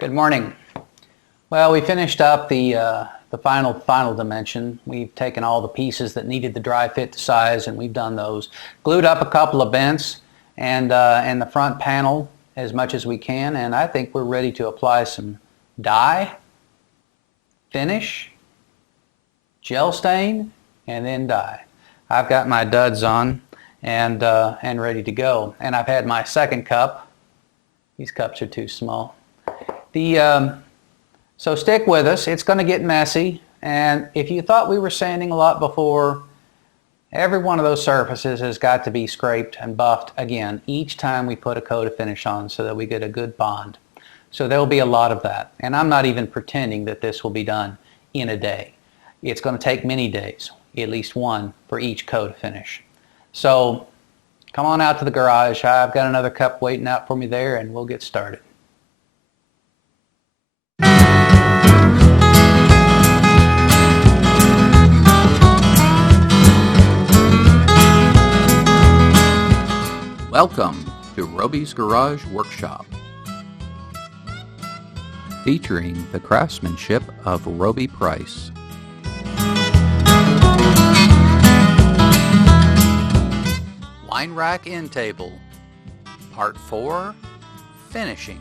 Good morning. Well, we finished up the final dimension. We've taken all the pieces that needed the dry fit to size, and we've done those. Glued up a couple of vents and the front panel as much as we can, and I think we're ready to apply some dye, finish, gel stain, and then dye. I've got my duds on and ready to go. And I've had my second cup. These cups are too small. So stick with us. It's going to get messy, and if you thought we were sanding a lot before, every one of those surfaces has got to be scraped and buffed again each time we put a coat of finish on so that we get a good bond. So there will be a lot of that, and I'm not even pretending that this will be done in a day. It's going to take many days, at least one for each coat of finish. So come on out to the garage. I've got another cup waiting out for me there, and we'll get started. Welcome to Roby's Garage Workshop, featuring the craftsmanship of Roby Price. Wine Rack End Table, Part 4, Finishing.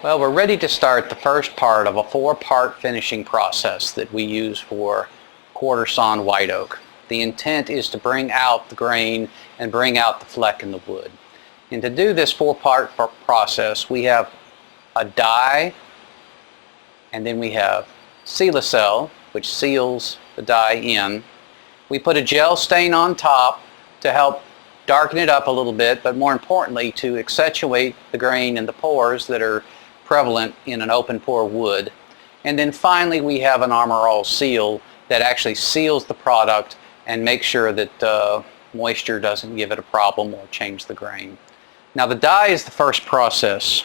Well, we're ready to start the first part of a 4-part finishing process that we use for Quarter Sawn White Oak. The intent is to bring out the grain and bring out the fleck in the wood. And to do this 4-part process, we have a dye, and then we have Seal-A-Cell, which seals the dye in. We put a gel stain on top to help darken it up a little bit, but more importantly to accentuate the grain and the pores that are prevalent in an open pore wood. And then finally we have an Armor All seal that actually seals the product and makes sure that moisture doesn't give it a problem or change the grain. Now the dye is the first process,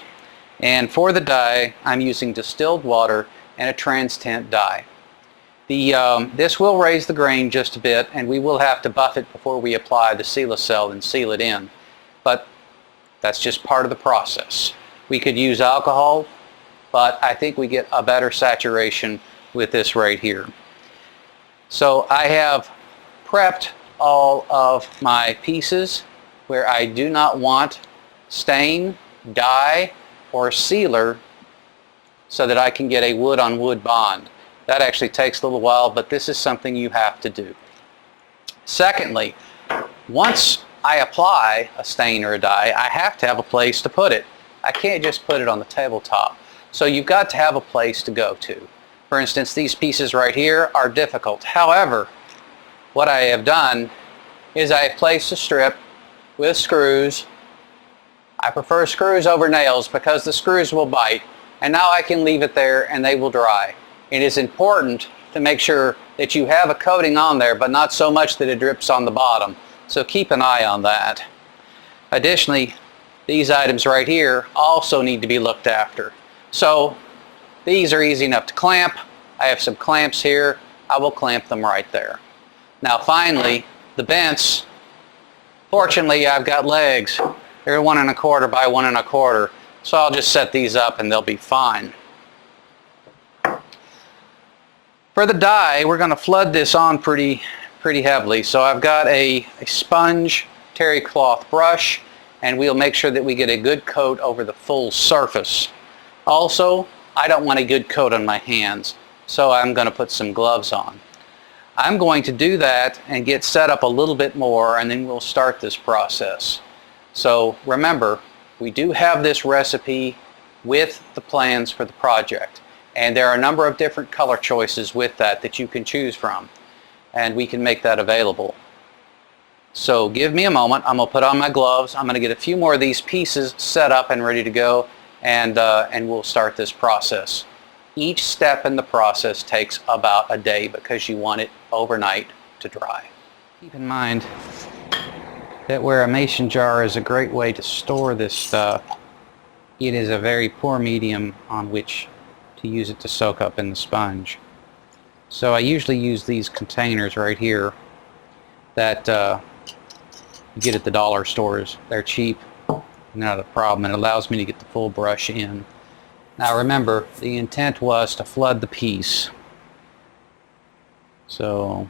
and for the dye I'm using distilled water and a trans-tint dye. This will raise the grain just a bit, and we will have to buff it before we apply the Seal-A-Cell and seal it in, but that's just part of the process. We could use alcohol, but I think we get a better saturation with this right here. So I have prepped all of my pieces where I do not want stain, dye, or sealer so that I can get a wood-on-wood bond. That actually takes a little while, but this is something you have to do. Secondly, once I apply a stain or a dye, I have to have a place to put it. I can't just put it on the tabletop. So you've got to have a place to go to. For instance, these pieces right here are difficult. However, what I have done is I have placed a strip with screws. I prefer screws over nails because the screws will bite. And now I can leave it there and they will dry. It is important to make sure that you have a coating on there, but not so much that it drips on the bottom. So keep an eye on that. Additionally, these items right here also need to be looked after. So these are easy enough to clamp. I have some clamps here. I will clamp them right there. Now finally, the vents. Fortunately, I've got legs. They're 1 1/4 by 1 1/4. So I'll just set these up and they'll be fine. For the dye, we're going to flood this on pretty heavily. So I've got a sponge terry cloth brush, and we'll make sure that we get a good coat over the full surface. Also, I don't want a good coat on my hands, so I'm going to put some gloves on. I'm going to do that and get set up a little bit more, and then we'll start this process. So remember, we do have this recipe with the plans for the project, and there are a number of different color choices with that you can choose from, and we can make that available. So give me a moment. I'm going to put on my gloves. I'm going to get a few more of these pieces set up and ready to go, and we'll start this process. Each step in the process takes about a day because you want it overnight to dry. Keep in mind that where a mason jar is a great way to store this stuff, it is a very poor medium on which to use it to soak up in the sponge. So I usually use these containers right here that you get at the dollar stores. They're cheap, not a problem, and it allows me to get the full brush in. Now remember, the intent was to flood the piece. So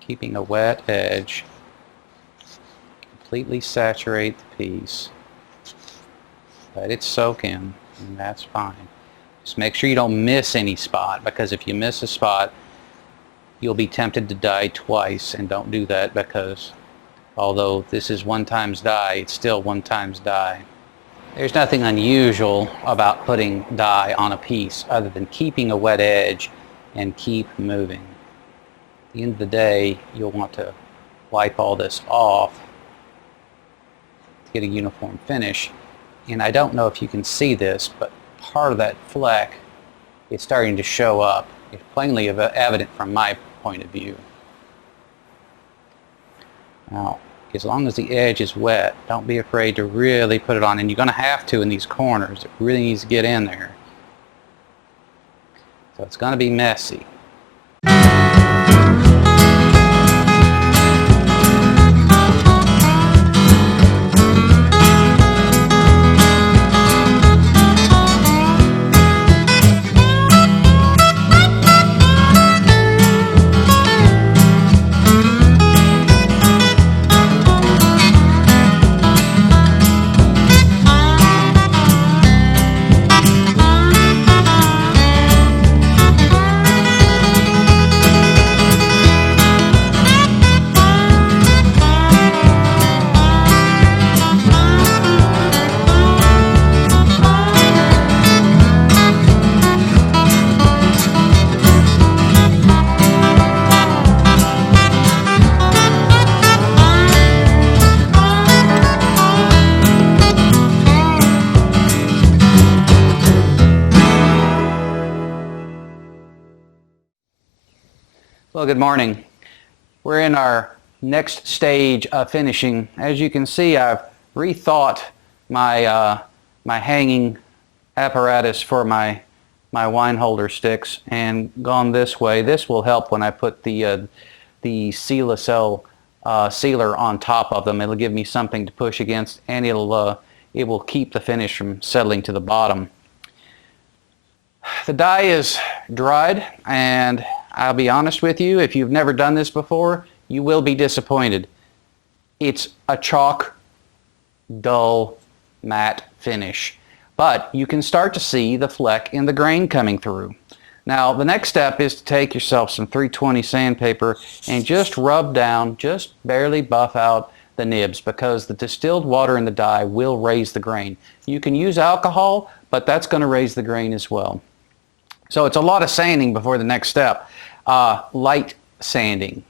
keeping a wet edge, completely saturate the piece. Let it soak in, and that's fine. Just make sure you don't miss any spot, because if you miss a spot, you'll be tempted to dye twice, and don't do that, because although this is 1 times dye, it's still 1 times dye. There's nothing unusual about putting dye on a piece other than keeping a wet edge and keep moving. At the end of the day, you'll want to wipe all this off to get a uniform finish. And I don't know if you can see this, but part of that fleck is starting to show up. It's plainly evident from my point of view. Now, as long as the edge is wet, don't be afraid to really put it on. And you're going to have to in these corners. It really needs to get in there. So it's going to be messy. Well, good morning. We're in our next stage of finishing. As you can see, I've rethought my my hanging apparatus for my wine holder sticks and gone this way. This will help when I put the Seal-A-Cell sealer on top of them. It'll give me something to push against, and it will keep the finish from settling to the bottom. The dye is dried, and I'll be honest with you, if you've never done this before, you will be disappointed. It's a chalk, dull, matte finish. But you can start to see the fleck in the grain coming through. Now, the next step is to take yourself some 320 sandpaper and just rub down, just barely buff out the nibs, because the distilled water in the dye will raise the grain. You can use alcohol, but that's going to raise the grain as well. So it's a lot of sanding before the next step. Light sanding.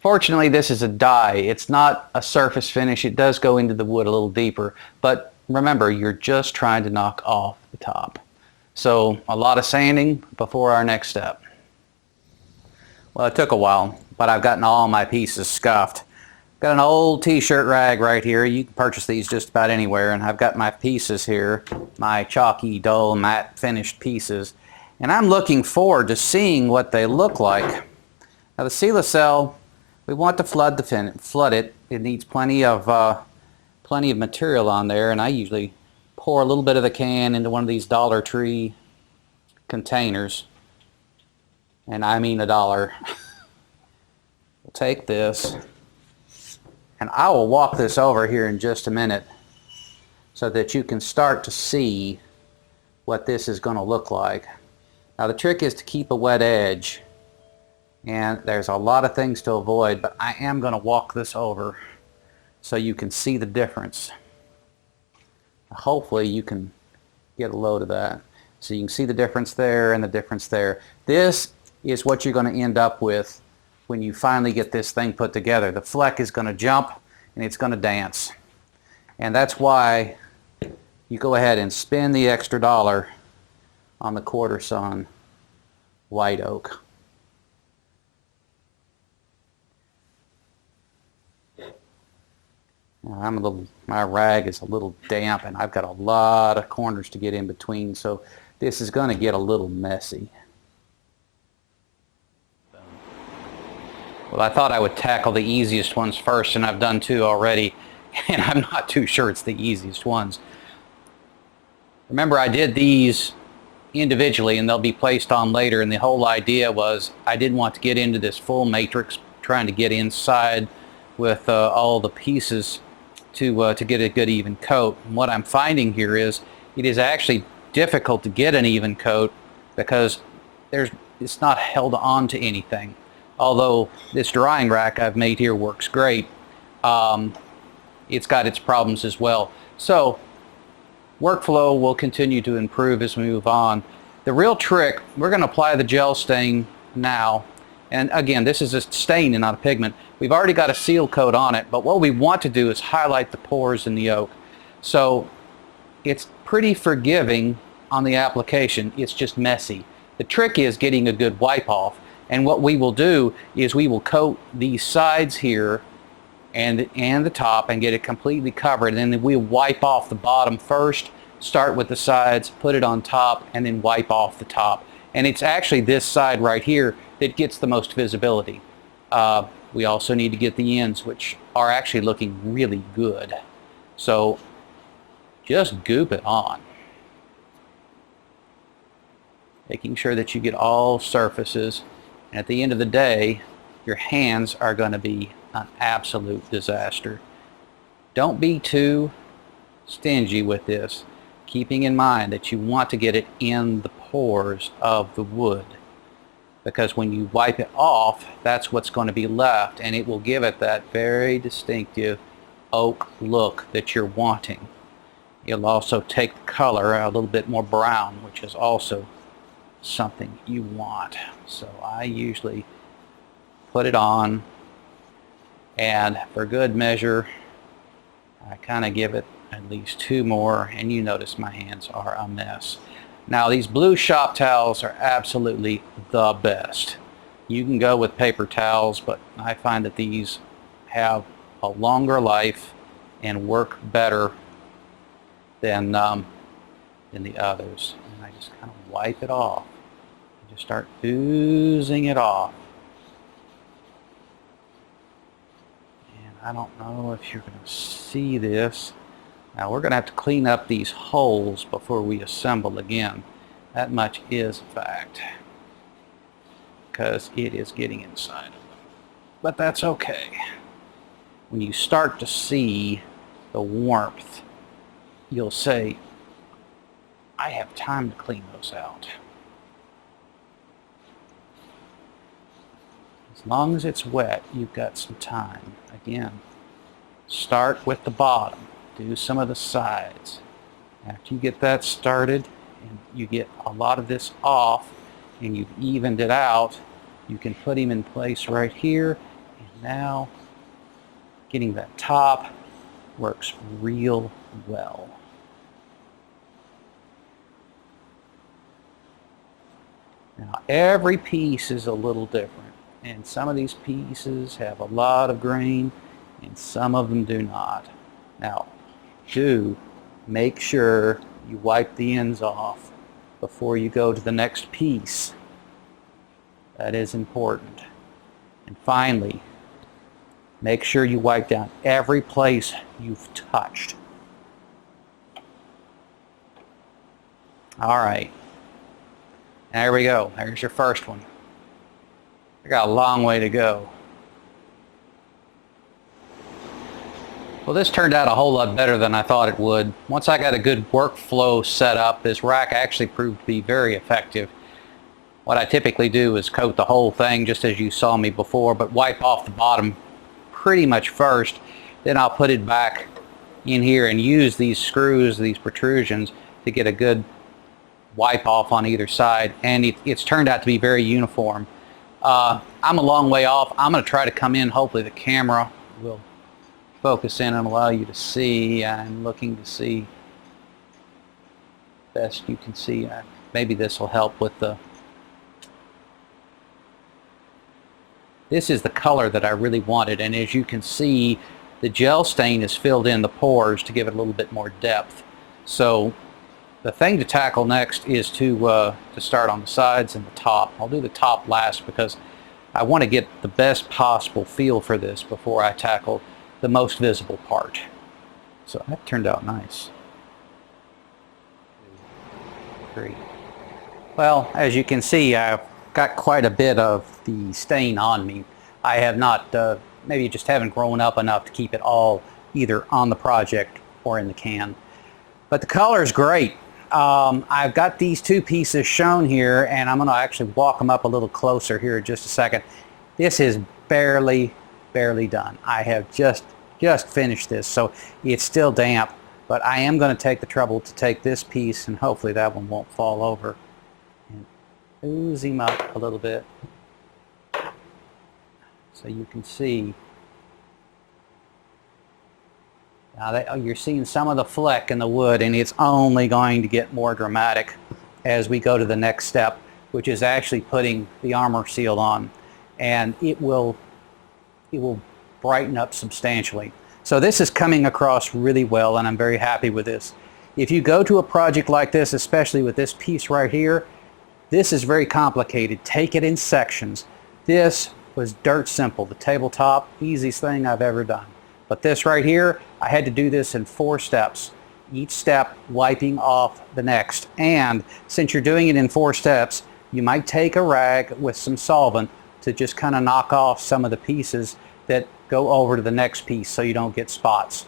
Fortunately, this is a dye. It's not a surface finish. It does go into the wood a little deeper. But remember, you're just trying to knock off the top. So a lot of sanding before our next step. Well, it took a while, but I've gotten all my pieces scuffed. Got an old t-shirt rag right here. You can purchase these just about anywhere. And I've got my pieces here, my chalky, dull, matte finished pieces. And I'm looking forward to seeing what they look like. Now the Seal-A-Cell, we want to flood it. It needs plenty of material on there, and I usually pour a little bit of the can into one of these Dollar Tree containers. And I mean $1. We'll take this, and I will walk this over here in just a minute so that you can start to see what this is going to look like. Now the trick is to keep a wet edge, And there's a lot of things to avoid, but I am going to walk this over so you can see the difference. Hopefully you can get a load of that. So you can see the difference there and the difference there. This is what you're going to end up with when you finally get this thing put together. The fleck is going to jump and it's going to dance. And that's why you go ahead and spend the extra $1 on the Quarter Sawn White Oak. My rag is a little damp and I've got a lot of corners to get in between, so this is going to get a little messy. Well, I thought I would tackle the easiest ones first, and I've done 2 already, and I'm not too sure it's the easiest ones. Remember, I did these individually and they'll be placed on later, and the whole idea was I didn't want to get into this full matrix trying to get inside with all the pieces to get a good even coat. And what I'm finding here is it is actually difficult to get an even coat because it's not held on to anything. Although this drying rack I've made here works great, it's got its problems as well. So workflow will continue to improve as we move on. The real trick, we're going to apply the gel stain now. And again, this is a stain and not a pigment. We've already got a seal coat on it, but what we want to do is highlight the pores in the oak. So it's pretty forgiving on the application, it's just messy. The trick is getting a good wipe off. And what we will do is we will coat these sides here and the top and get it completely covered. And then we'll wipe off the bottom first, start with the sides, put it on top, and then wipe off the top. And it's actually this side right here that gets the most visibility. We also need to get the ends, which are actually looking really good. So just goop it on, making sure that you get all surfaces. And at the end of the day, your hands are going to be an absolute disaster. Don't be too stingy with this, keeping in mind that you want to get it in the pores of the wood, because when you wipe it off, that's what's going to be left, and it will give it that very distinctive oak look that you're wanting. It'll also take the color a little bit more brown, which is also something you want. So I usually put it on, and for good measure I kind of give it at least 2 more, and you notice my hands are a mess. Now these blue shop towels are absolutely the best. You can go with paper towels, but I find that these have a longer life and work better than the others. And I just kind of wipe it off. Just start oozing it off. And I don't know if you're going to see this. Now we're going to have to clean up these holes before we assemble again. That much is a fact, because it is getting inside of them. But that's okay. When you start to see the warmth, you'll say, I have time to clean those out. As long as it's wet, you've got some time. Again, start with the bottom. Do some of the sides. After you get that started and you get a lot of this off and you've evened it out, you can put him in place right here. And now getting that top works real well. Now every piece is a little different, and some of these pieces have a lot of grain and some of them do not. Now do make sure you wipe the ends off before you go to the next piece. That is important. And finally, make sure you wipe down every place you've touched. All right. There we go. There's your first one. I got a long way to go. Well, this turned out a whole lot better than I thought it would. Once I got a good workflow set up, this rack actually proved to be very effective. what I typically do is coat the whole thing just as you saw me before, but wipe off the bottom pretty much first. Then I'll put it back in here and use these screws, these protrusions, to get a good wipe off on either side, and it's turned out to be very uniform. I'm a long way off. I'm going to try to come in. Hopefully the camera will focus in and allow you to see. I'm looking to see best you can see. Maybe this will help with the... This is the color that I really wanted, and as you can see, the gel stain is filled in the pores to give it a little bit more depth. So the thing to tackle next is to start on the sides and the top. I'll do the top last because I want to get the best possible feel for this before I tackle the most visible part. So that turned out nice. 2, 3. Well, as you can see, I've got quite a bit of the stain on me. I have not, maybe just haven't grown up enough to keep it all either on the project or in the can. But the color is great. I've got these two pieces shown here, and I'm going to actually walk them up a little closer here in just a second. This is barely done. I have just finished this, so it's still damp, but I am going to take the trouble to take this piece, and hopefully that one won't fall over, and ooze him up a little bit so you can see. Now you're seeing some of the fleck in the wood, and it's only going to get more dramatic as we go to the next step, which is actually putting the armor seal on, and it will brighten up substantially. So this is coming across really well, and I'm very happy with this. If you go to a project like this, especially with this piece right here, this is very complicated. Take it in sections. This was dirt simple. The tabletop, easiest thing I've ever done. But this right here, I had to do this in 4 steps, each step wiping off the next. And since you're doing it in 4 steps, you might take a rag with some solvent to just kind of knock off some of the pieces that go over to the next piece so you don't get spots.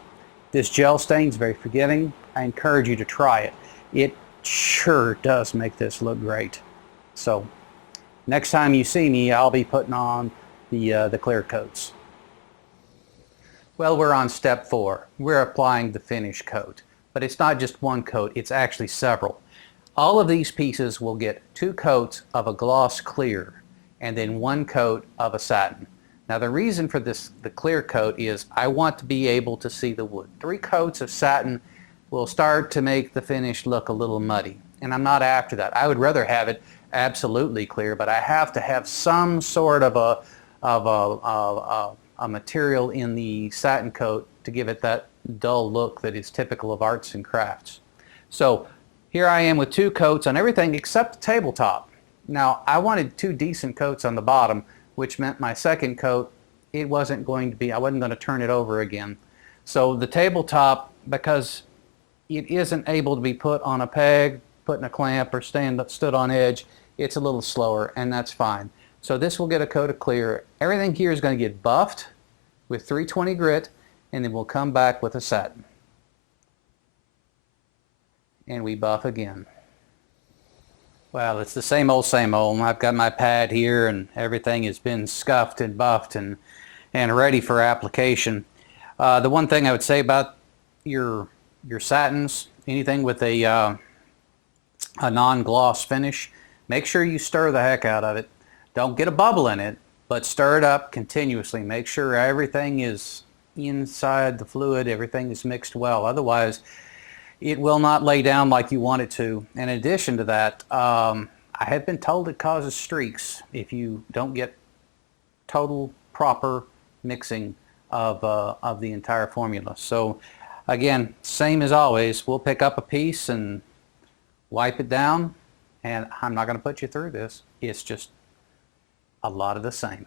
This gel stain is very forgiving. I encourage you to try it. It sure does make this look great. So next time you see me, I'll be putting on the clear coats. Well, we're on step 4. We're applying the finish coat. But it's not just one coat, it's actually several. All of these pieces will get 2 coats of a gloss clear and then 1 coat of a satin. Now the reason for this, the clear coat, is I want to be able to see the wood. 3 coats of satin will start to make the finish look a little muddy, and I'm not after that. I would rather have it absolutely clear, but I have to have some sort of a material in the satin coat to give it that dull look that is typical of arts and crafts. So here I am with 2 coats on everything except the tabletop. Now I wanted 2 decent coats on the bottom, which meant my second coat, I wasn't going to turn it over again. So the tabletop, because it isn't able to be put on a peg, put in a clamp, or stood on edge, it's a little slower, and that's fine. So this will get a coat of clear. Everything here is going to get buffed with 320 grit, and then we'll come back with a satin. And we buff again. Well, it's the same old, same old. I've got my pad here, and everything has been scuffed and buffed and ready for application. The one thing I would say about your satins, anything with a non-gloss finish, make sure you stir the heck out of it. Don't get a bubble in it, but stir it up continuously. Make sure everything is inside the fluid, everything is mixed well. Otherwise, it will not lay down like you want it to. In addition to that, I have been told it causes streaks if you don't get total proper mixing of the entire formula. So again, same as always, we'll pick up a piece and wipe it down, and I'm not going to put you through this. It's just a lot of the same.